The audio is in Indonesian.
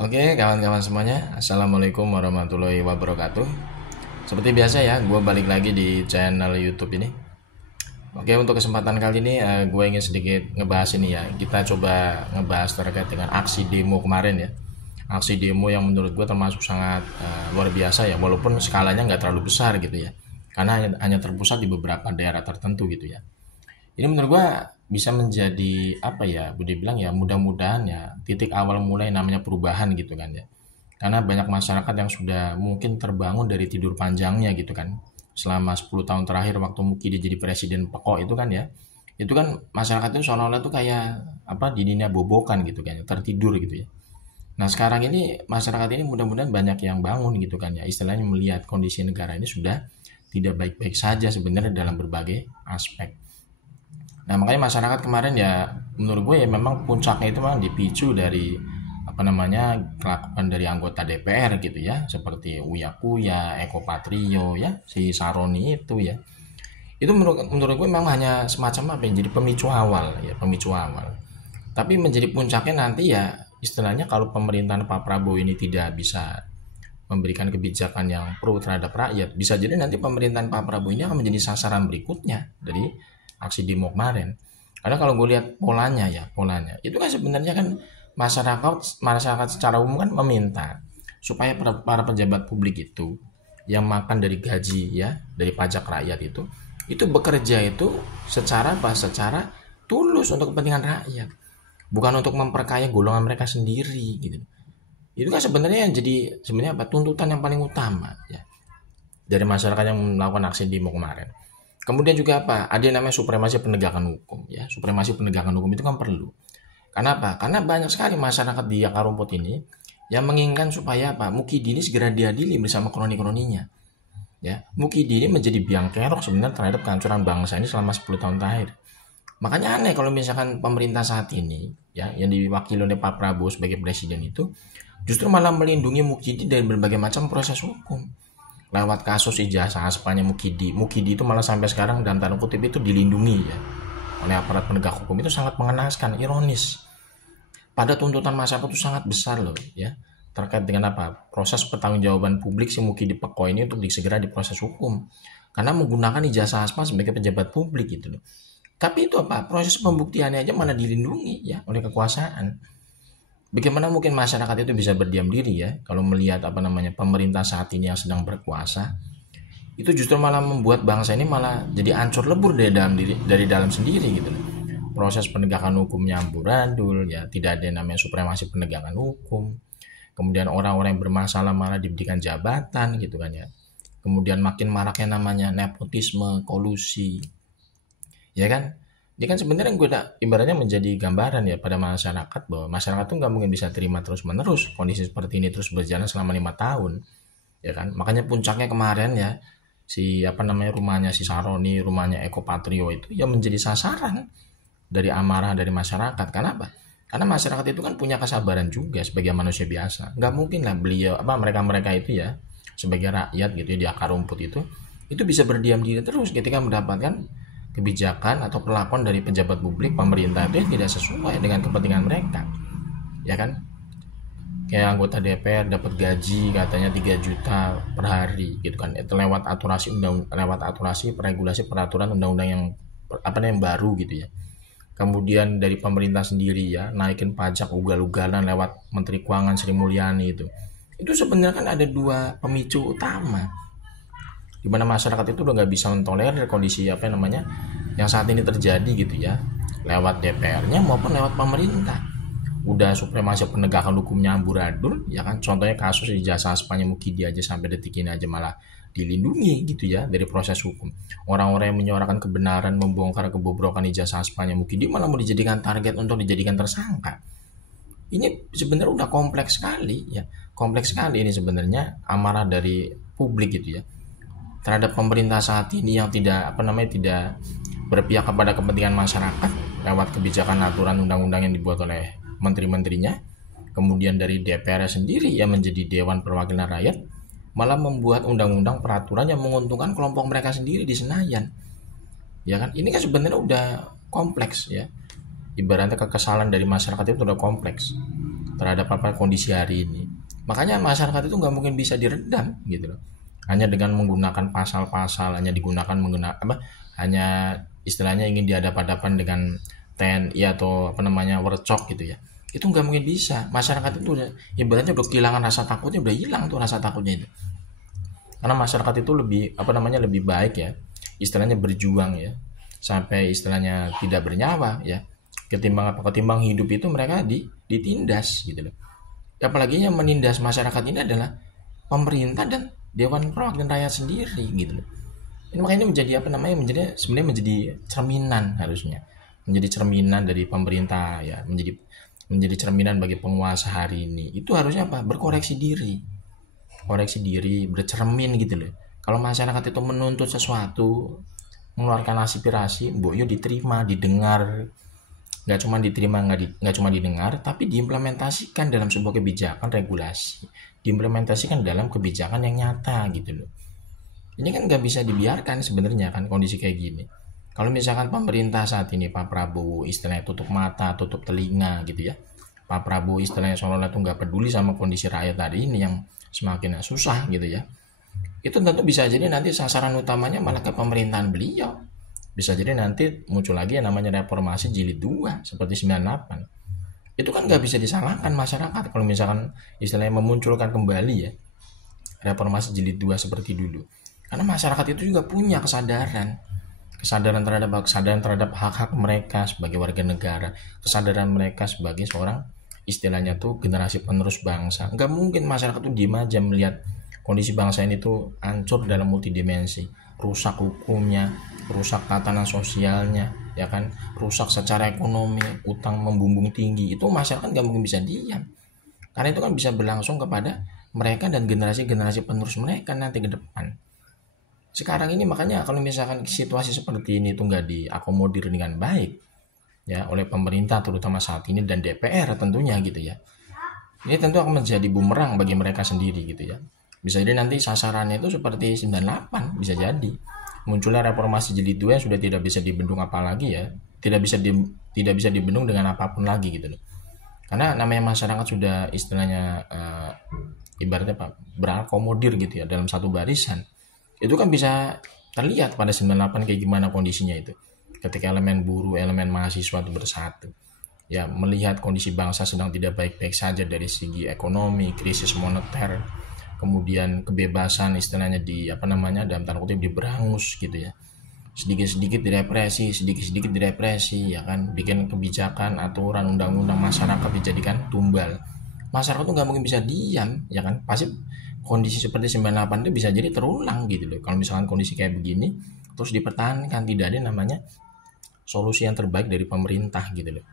Oke, kawan-kawan semuanya, Assalamualaikum warahmatullahi wabarakatuh. Seperti biasa ya, gue balik lagi di channel YouTube ini. Oke, untuk kesempatan kali ini gue ingin sedikit ngebahas ini ya. Kita coba ngebahas terkait dengan aksi demo kemarin ya. Aksi demo yang menurut gue termasuk sangat luar biasa ya, walaupun skalanya nggak terlalu besar gitu ya. Karena hanya terpusat di beberapa daerah tertentu gitu ya. Ini menurut gua bisa menjadi apa ya, boleh bilang ya mudah-mudahan ya titik awal mulai namanya perubahan gitu kan ya. Karena banyak masyarakat yang sudah mungkin terbangun dari tidur panjangnya gitu kan. Selama 10 tahun terakhir waktu Mukidi jadi presiden pekok itu kan ya. Itu kan masyarakat itu seolah-olah tuh kayak apa di dunia bobokan gitu kan ya, tertidur gitu ya. Nah, sekarang ini masyarakat ini mudah-mudahan banyak yang bangun gitu kan ya. Istilahnya melihat kondisi negara ini sudah tidak baik-baik saja sebenarnya dalam berbagai aspek. Nah, makanya masyarakat kemarin ya menurut gue ya memang puncaknya itu memang dipicu dari apa namanya kelakuan dari anggota DPR gitu ya, seperti Uya Kuya, Eko Patrio ya, si Saroni itu ya. Itu menurut gue memang hanya semacam apa ya, jadi pemicu awal ya, pemicu awal. Tapi menjadi puncaknya nanti ya istilahnya kalau pemerintahan Pak Prabowo ini tidak bisa memberikan kebijakan yang pro terhadap rakyat, bisa jadi nanti pemerintahan Pak Prabowo ini akan menjadi sasaran berikutnya dari aksi demo kemarin. Karena kalau gue lihat polanya ya, polanya itu kan sebenarnya kan masyarakat secara umum kan meminta supaya para pejabat publik itu yang makan dari gaji ya, dari pajak rakyat itu bekerja itu secara apa? Secara tulus untuk kepentingan rakyat, bukan untuk memperkaya golongan mereka sendiri gitu. Itu kan sebenarnya yang jadi sebenarnya apa? Tuntutan yang paling utama ya dari masyarakat yang melakukan aksi demo kemarin. Kemudian juga apa? Ada yang namanya supremasi penegakan hukum ya. Supremasi penegakan hukum itu kan perlu. Karena apa? Karena banyak sekali masyarakat di akar rumput ini yang menginginkan supaya apa? Mukidi ini segera diadili bersama kroni-kroninya. Ya, Mukidi ini menjadi biang kerok sebenarnya terhadap kehancuran bangsa ini selama 10 tahun terakhir. Makanya aneh kalau misalkan pemerintah saat ini ya yang diwakili oleh Pak Prabowo sebagai presiden itu justru malah melindungi Mukidi dari berbagai macam proses hukum lewat kasus ijazah aspanya Mukidi. Mukidi itu malah sampai sekarang dalam tanda kutip itu dilindungi ya oleh aparat penegak hukum. Itu sangat mengenaskan, ironis. Pada tuntutan masyarakat itu sangat besar loh ya terkait dengan apa proses pertanggungjawaban publik si Mukidi Peko ini untuk segera diproses hukum karena menggunakan ijazah asma sebagai pejabat publik gitu loh. Tapi itu apa proses pembuktiannya aja mana dilindungi ya oleh kekuasaan. Bagaimana mungkin masyarakat itu bisa berdiam diri ya kalau melihat apa namanya pemerintah saat ini yang sedang berkuasa itu justru malah membuat bangsa ini malah jadi ancur lebur dari dalam sendiri gitu loh. Proses penegakan hukumnya amburadul ya, tidak ada yang namanya supremasi penegakan hukum. Kemudian orang-orang yang bermasalah malah diberikan jabatan gitu kan ya. Kemudian makin maraknya namanya nepotisme, kolusi. Ya kan? Ini kan sebenarnya gue ibaratnya menjadi gambaran ya pada masyarakat bahwa masyarakat tuh nggak mungkin bisa terima terus menerus kondisi seperti ini terus berjalan selama 5 tahun, ya kan? Makanya puncaknya kemarin ya si apa namanya rumahnya si Saroni, rumahnya Eko Patrio itu ya menjadi sasaran dari amarah dari masyarakat. Kenapa? Karena masyarakat itu kan punya kesabaran juga sebagai manusia biasa. Nggak mungkin lah beliau apa mereka itu ya sebagai rakyat gitu ya di akar rumput itu bisa berdiam diri terus ketika mendapatkan kebijakan atau perlakuan dari pejabat publik pemerintah itu yang tidak sesuai dengan kepentingan mereka ya kan, kayak anggota DPR dapat gaji katanya 3 juta per hari gitu kan itu lewat aturasi regulasi peraturan undang-undang yang apa yang baru gitu ya. Kemudian dari pemerintah sendiri ya naikin pajak ugal-ugalan lewat Menteri Keuangan Sri Mulyani itu sebenarnya kan ada dua pemicu utama di mana masyarakat itu udah nggak bisa mentolerir kondisi apa namanya yang saat ini terjadi gitu ya lewat DPR-nya maupun lewat pemerintah. Udah supremasi penegakan hukumnya amburadul ya kan, contohnya kasus ijazah Spanyol Mukidi aja sampai detik ini aja malah dilindungi gitu ya dari proses hukum. Orang-orang yang menyuarakan kebenaran membongkar kebobrokan ijazah Spanyol Mukidi malah mau dijadikan target untuk dijadikan tersangka. Ini sebenarnya udah kompleks sekali ya, kompleks sekali ini sebenarnya amarah dari publik gitu ya terhadap pemerintah saat ini yang tidak apa namanya tidak berpihak kepada kepentingan masyarakat lewat kebijakan aturan undang-undang yang dibuat oleh menteri-menterinya. Kemudian dari DPR sendiri yang menjadi Dewan Perwakilan Rakyat malah membuat undang-undang peraturan yang menguntungkan kelompok mereka sendiri di Senayan. Ya kan? Ini kan sebenarnya udah kompleks ya. Ibaratnya kekesalan dari masyarakat itu udah kompleks. terhadap apa kondisi hari ini. Makanya masyarakat itu nggak mungkin bisa diredam gitu loh. Hanya dengan menggunakan pasal-pasal, hanya digunakan menggunakan apa, hanya istilahnya ingin dihadap-hadapan dengan TNI atau apa namanya wercok gitu ya. Itu nggak mungkin bisa. Masyarakat itu udah ibaratnya udah kehilangan rasa takutnya, udah hilang tuh rasa takutnya itu. Karena masyarakat itu lebih apa namanya lebih baik ya, istilahnya berjuang ya, sampai istilahnya tidak bernyawa ya, ketimbang hidup itu mereka ditindas gitu loh. Apalagi yang menindas masyarakat ini adalah pemerintah dan dewan perwakilan rakyat sendiri gitu loh. Ini makanya menjadi apa namanya sebenarnya menjadi cerminan, harusnya menjadi cerminan dari pemerintah ya, menjadi cerminan bagi penguasa hari ini. Itu harusnya apa? Berkoreksi diri, koreksi diri, bercermin gitu loh. Kalau masyarakat itu menuntut sesuatu, mengeluarkan aspirasi, yuk diterima, didengar, nggak cuma diterima, nggak cuma didengar, tapi diimplementasikan dalam sebuah kebijakan regulasi, diimplementasikan dalam kebijakan yang nyata gitu loh. Ini kan nggak bisa dibiarkan sebenarnya kan kondisi kayak gini. Kalau misalkan pemerintah saat ini Pak Prabowo istilahnya tutup mata, tutup telinga gitu ya, Pak Prabowo istilahnya seolah-olah tuh nggak peduli sama kondisi rakyat hari ini yang semakin susah gitu ya, itu tentu bisa jadi nanti sasaran utamanya malah ke pemerintahan beliau. Bisa jadi nanti muncul lagi yang namanya reformasi jilid 2 seperti 98. Itu kan nggak bisa disalahkan masyarakat kalau misalkan istilahnya memunculkan kembali ya reformasi jilid 2 seperti dulu. Karena masyarakat itu juga punya kesadaran terhadap hak-hak mereka sebagai warga negara, kesadaran mereka sebagai seorang istilahnya tuh generasi penerus bangsa. Nggak mungkin masyarakat tuh diem aja melihat kondisi bangsa ini tuh hancur dalam multidimensi, rusak hukumnya, rusak tatanan sosialnya, ya kan, rusak secara ekonomi, utang membumbung tinggi. Itu masyarakat nggak mungkin bisa diam, karena itu kan bisa berlangsung kepada mereka dan generasi-generasi penerus mereka nanti ke depan. Sekarang ini makanya kalau misalkan situasi seperti ini tuh nggak diakomodir dengan baik ya oleh pemerintah terutama saat ini dan DPR tentunya gitu ya, ini tentu akan menjadi bumerang bagi mereka sendiri gitu ya. Bisa jadi nanti sasarannya itu seperti 98, bisa jadi munculnya reformasi jilid 2 yang sudah tidak bisa dibendung apalagi ya, tidak bisa dibendung dengan apapun lagi gitu loh. Karena namanya masyarakat sudah istilahnya ibaratnya Pak berakomodir gitu ya dalam satu barisan. Itu kan bisa terlihat pada 98 kayak gimana kondisinya itu. Ketika elemen buruh, elemen mahasiswa itu bersatu. Ya, melihat kondisi bangsa sedang tidak baik-baik saja dari segi ekonomi, krisis moneter, kemudian kebebasan istilahnya dalam tanda kutip diberangus gitu ya. Sedikit-sedikit direpresi ya kan, bikin kebijakan, aturan, undang-undang masyarakat dijadikan tumbal. Masyarakat tuh nggak mungkin bisa diam ya kan, pasti kondisi seperti 98 itu bisa jadi terulang gitu loh. Kalau misalkan kondisi kayak begini terus dipertahankan, tidak ada namanya solusi yang terbaik dari pemerintah gitu loh.